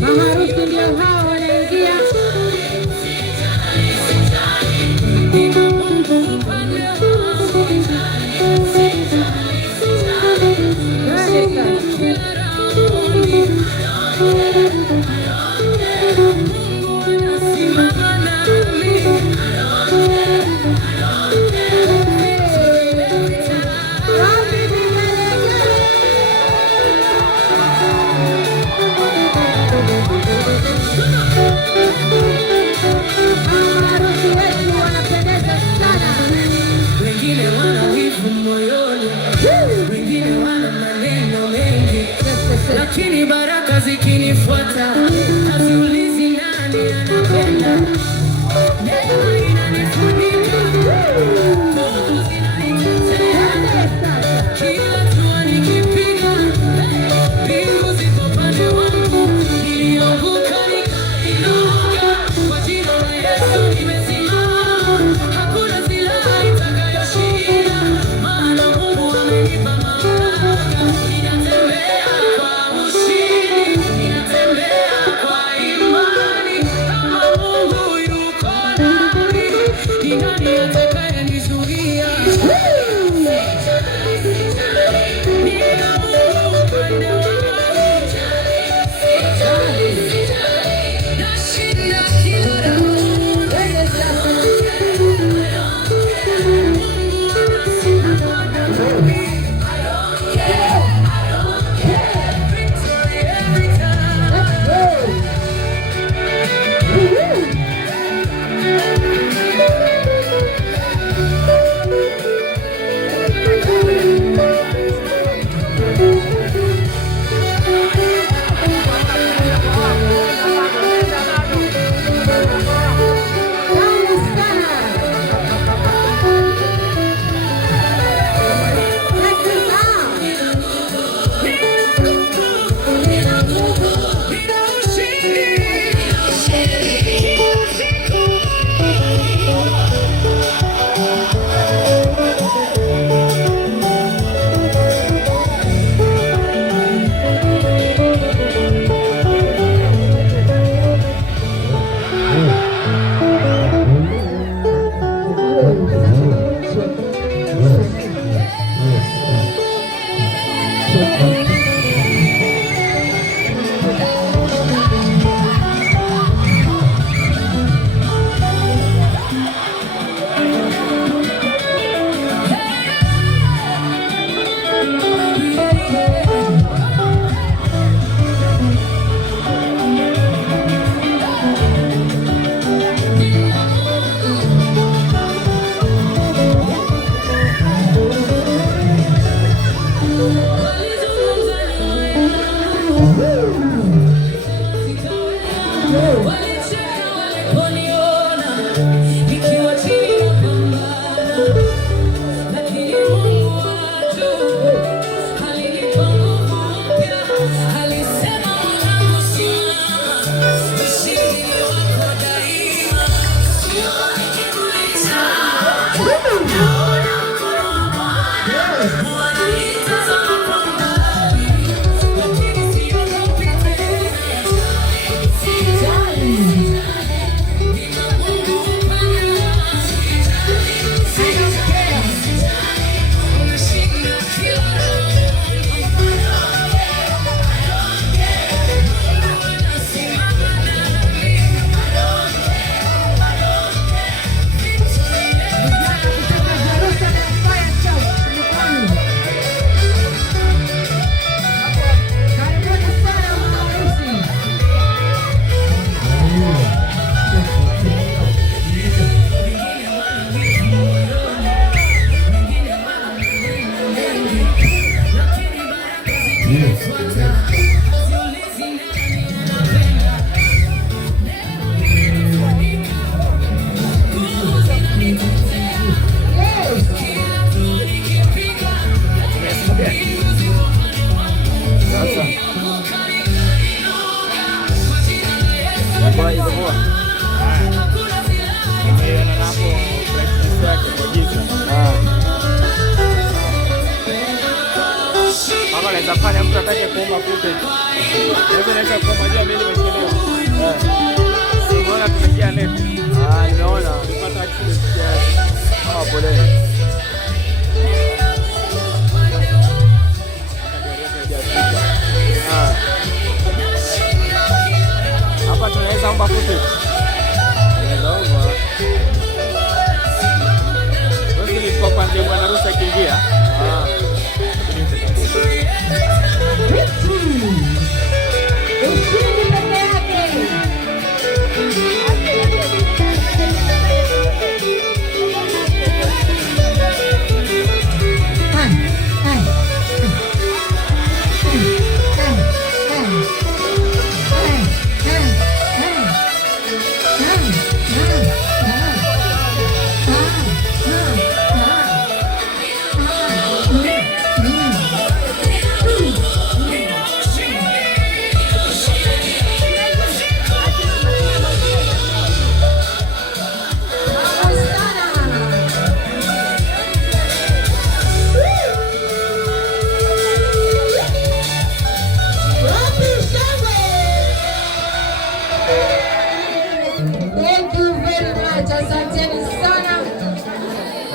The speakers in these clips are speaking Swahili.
Maharusi ndio hao wanaingia. Lakini baraka zikinifuata, haziulizi nani anapenda. Neema inanifunika, nguvu zinanitetea. Kila hatua nikipiga, mbingu ziko pande wangu. Nilianguka nikainuka, kwa jina la Yesu nimesimama. Hakuna silaha itakayoshinda, maana Mungu amenipa mamlaka. Ninatembea kwa ushindi, ninatembea kwa imani. Kama Mungu yuko nami, ni nani atakayenizuia? Nina Mungu upande wangu, nashinda kila round. Victory every time. Walicheka waliponiona nikiwa chini ya pambano, lakini Mungu watu alinipa nguvu mpya. Alisema mwanangu, simama, ushindi ni wako daima. Sioni kiburi chao, naona mkono wa Bwana. Wananitazama kwa mbali, lakini siogopi tena. inaweza fanya mtu atake kuomba footage. Naweza kuomba jua mimi nimechelewa. Unaona tumeingia net. Nimeona nilipata accident ya poleni. Hapa tunaweza omba footage. Naomba. Wewe ni kwa pande bwana harusi akiingia.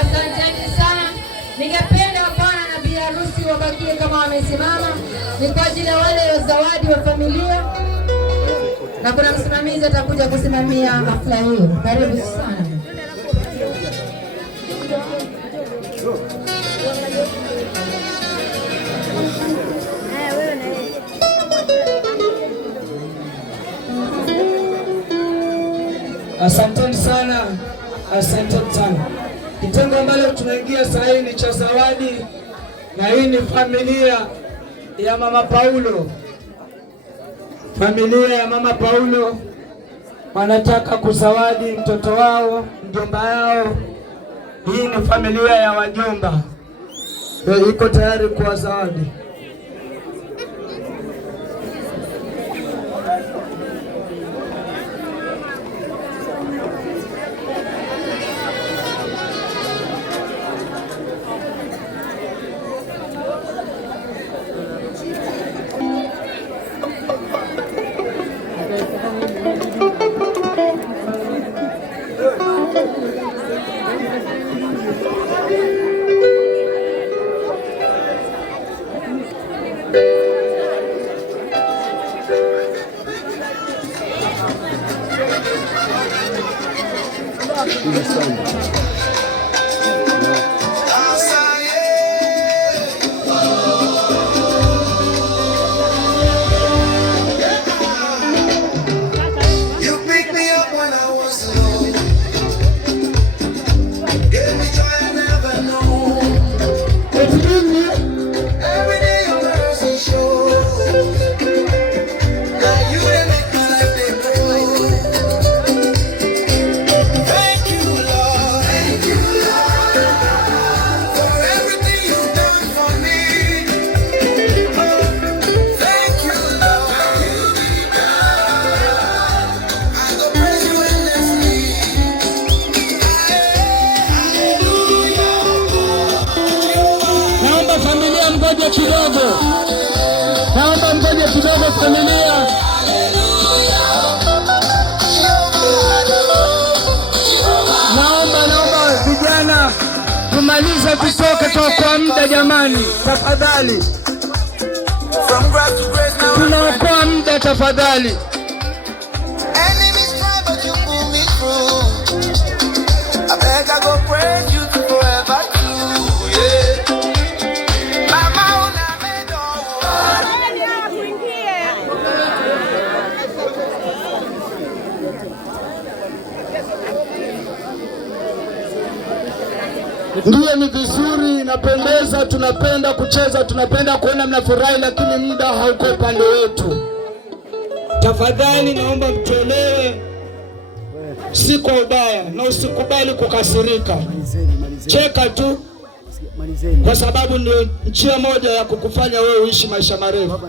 Asanteni sana. Ningependa bwana na bi harusi wabakie kama wamesimama. Ni kwa ajili ya wale zawadi wa familia, na kuna msimamizi atakuja kusimamia hafla hiyo. Karibu sana. Asanteni sana, asanteni sana. Kitengo ambalo tunaingia sasa hivi ni cha zawadi, na hii ni familia ya Mama Paulo. Familia ya Mama Paulo wanataka kuzawadi mtoto wao, mjomba yao. Hii ni familia ya wajomba, iko tayari kuwa zawadi. Naomba mgoje kidogo familia. Naomba vijana tumalize kutoka kwa muda jamani, tafadhali. Tunaokoa muda tafadhali. Ndiyo, ni vizuri, inapendeza, tunapenda kucheza, tunapenda kuona mnafurahi, lakini muda hauko upande wetu. Tafadhali naomba mtolewe, si kwa ubaya, na usikubali kukasirika. Cheka tu, kwa sababu ni njia moja ya kukufanya wewe uishi maisha marefu.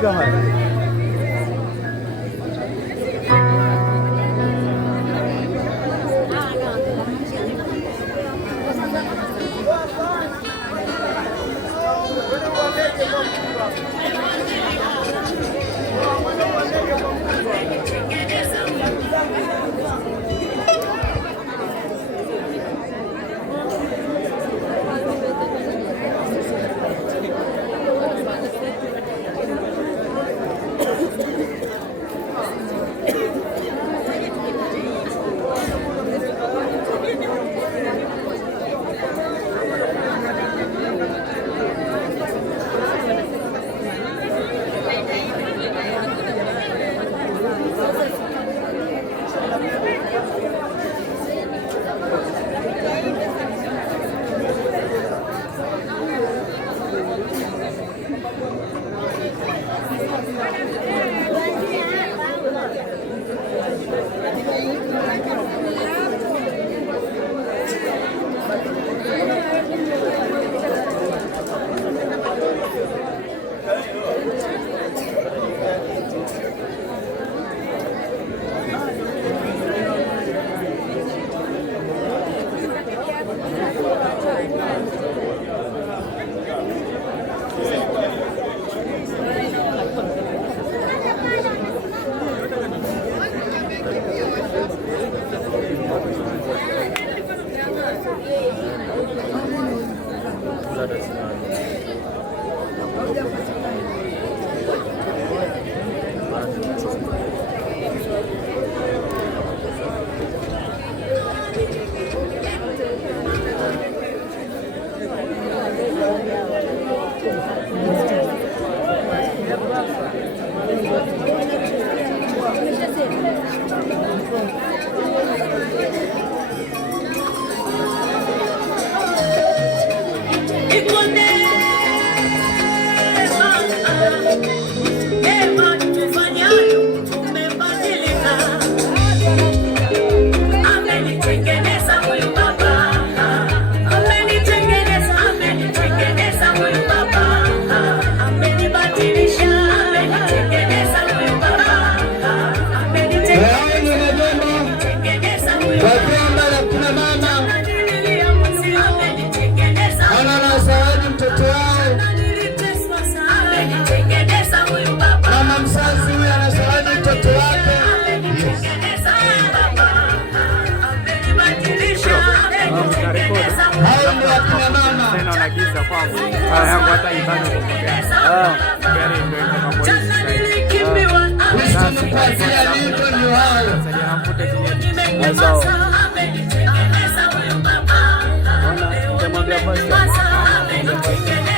piga hapa.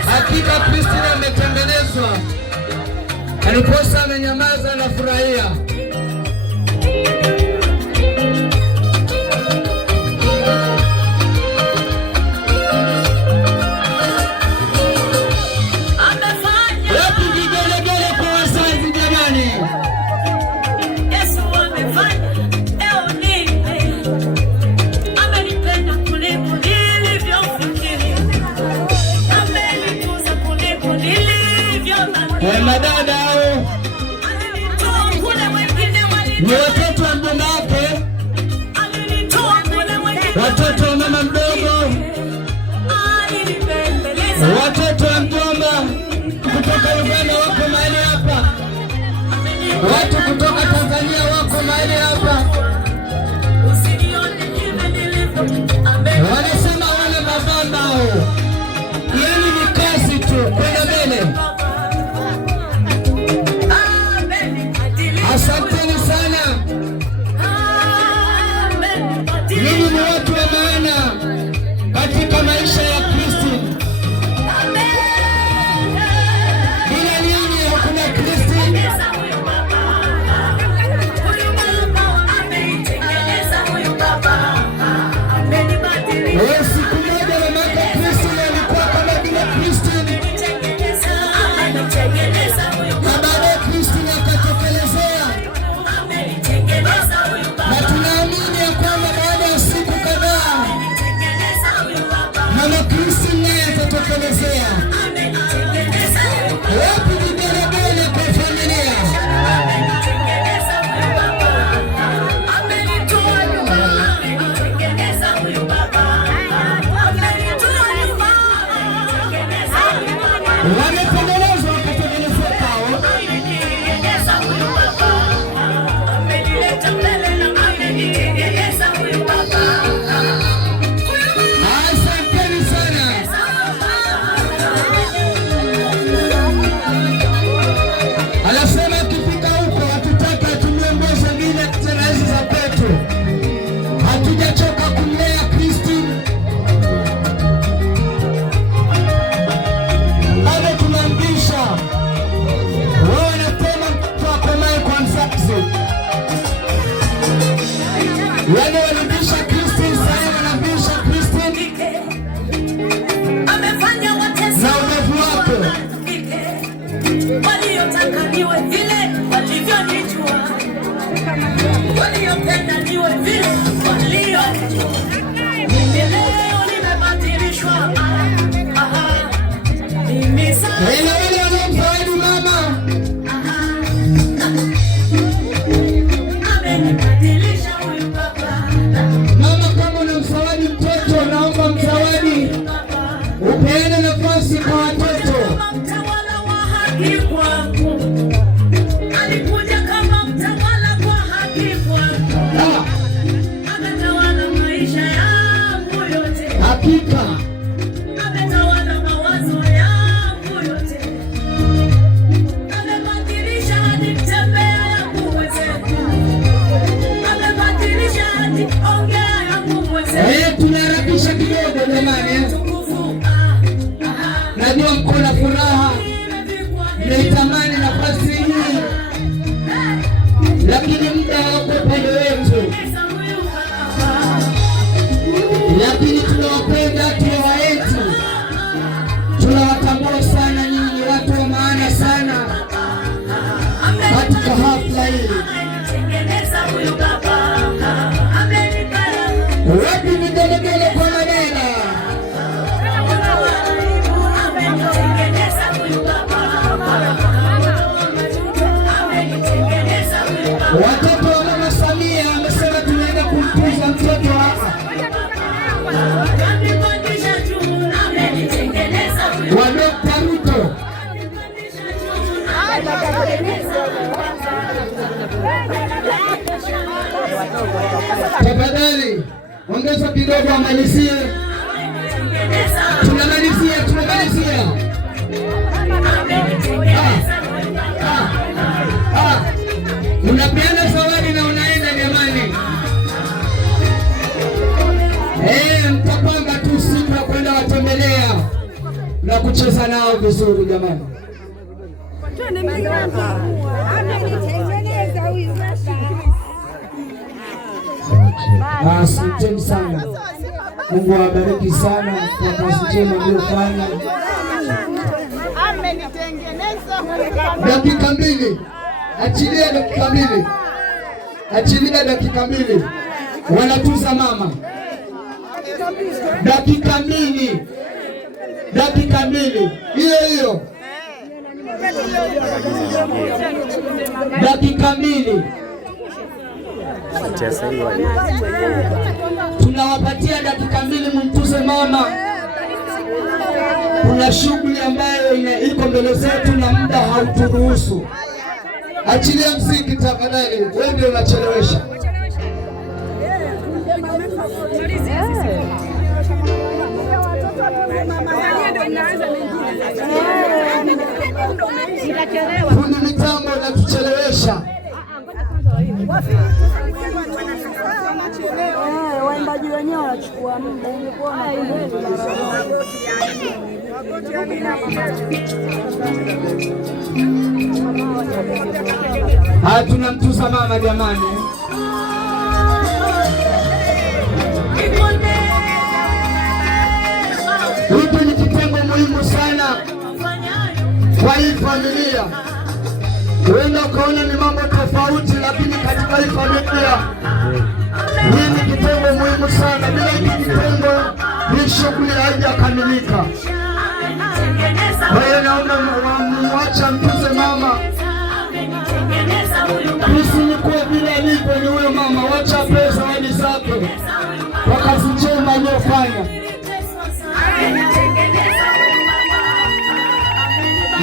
Hakika Kristina ametengenezwa, aliposa amenyamaza na furahia. Madada hao ni watoto wa mjomba wake, watoto wa mama mdogo, watoto wa mjomba kutoka Uganda wako mahali hapa, watu kutoka Tanzania wako mahali hapa. Wanasema wana mabamba hao, yani ni kazi tu kwenda mbele. Asanteni sana. Ninyi ni watu wa maana katika maisha ya Kristo. Bila ninyi hakuna Kristo. wametengenezwa wakatengenezeka hao. Asanteni sana. Anasema akifika huko hatutaki atumie nguo zingine tena hizi za kwetu. Hatujachoka kumlea Kristo. Bado tunamlisha. Wao wanasema mtoto akomae kwa mzazi. Wale walimbisha Kristo, sasa wanambisha Kristo. Amefanya watesi na urefu wake. Waliotaka niwe vile walivyonijua, waliopenda niwe vile walivyonijua. Mimi leo nimebadilishwa. Mimi sasa wale wanaomfaidi mama. amenibadilisha huyu baba. Mama, kama unamsawadi mtoto, naomba msawadi. Upeane nafasi kwa watoto. Mtawala wa haki kwangu. Alikuja kama mtawala kwa haki kwangu. Ametawala maisha yangu yote. Hakika. Ametawala mawazo yangu yote. Amebadilisha hadi kutembea yangu mwenzetu. Amebadilisha hadi ongea yangu mwenzetu. Tunaharakisha kidogo jamani. Najua mko na furaha. Naitamani nafasi hii. Lakini muda wako pale wetu. Lakini tunawapenda, tunawaenzi. Tunawatambua sana nyinyi, watu wa maana sana katika hafla hii. Wapi vigelegele kwa maneno? Watoto wa Mama Samia amesema tunaenda kumtunza mtoto hapa. Wa Dr. Ruto. Tafadhali ongeza kidogo amalizie. Tunamalizia. Unapeana zawadi na unaenda jamani. Mtapanga tu siku ya kwenda watembelea na kucheza nao vizuri jamani. Asanteni sana. Mungu awabariki sana kwa kazi njema mliyofanya. Dakika mbili. Achilia dakika mbili. Wanatuza mama. Dakika mbili. Hiyo. Dakika mbili. Tunawapatia dakika mbili mtuze mama. Kuna shughuli ambayo iko mbele zetu na muda hauturuhusu. Achilia mziki tafadhali, wewe ndio unachelewesha. Fundi mitambo unatuchelewesha. Waimbaji wenyewe wanachukua muda. Tunamtuza mama jamani. Hiki ni kitengo muhimu sana kwa hii familia. Huenda ukaona ni mambo tofauti, lakini katika hii familia hii ni kitengo muhimu sana. Bila hiki kitengo hii shughuli haijakamilika. Kwa hiyo naomba mwacha mtuze mama. Kristo ni kwa vile alivyo ni huyo mama. Wacha apewe zawadi zake kwa kazi njema aliyofanya.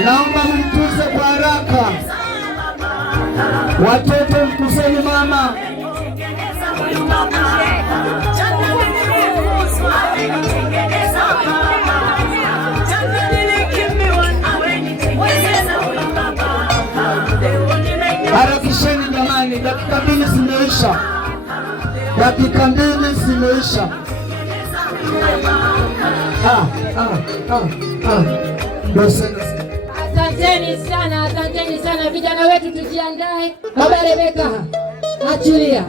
naomba mtuse kwa haraka. Watoto mtuseni mama. Harakisheni jamani, dakika 2 zimeisha. Dakika 2 zimeisha. Asanteni sana vijana wetu, tujiandae. Baba Rebeka, achilia.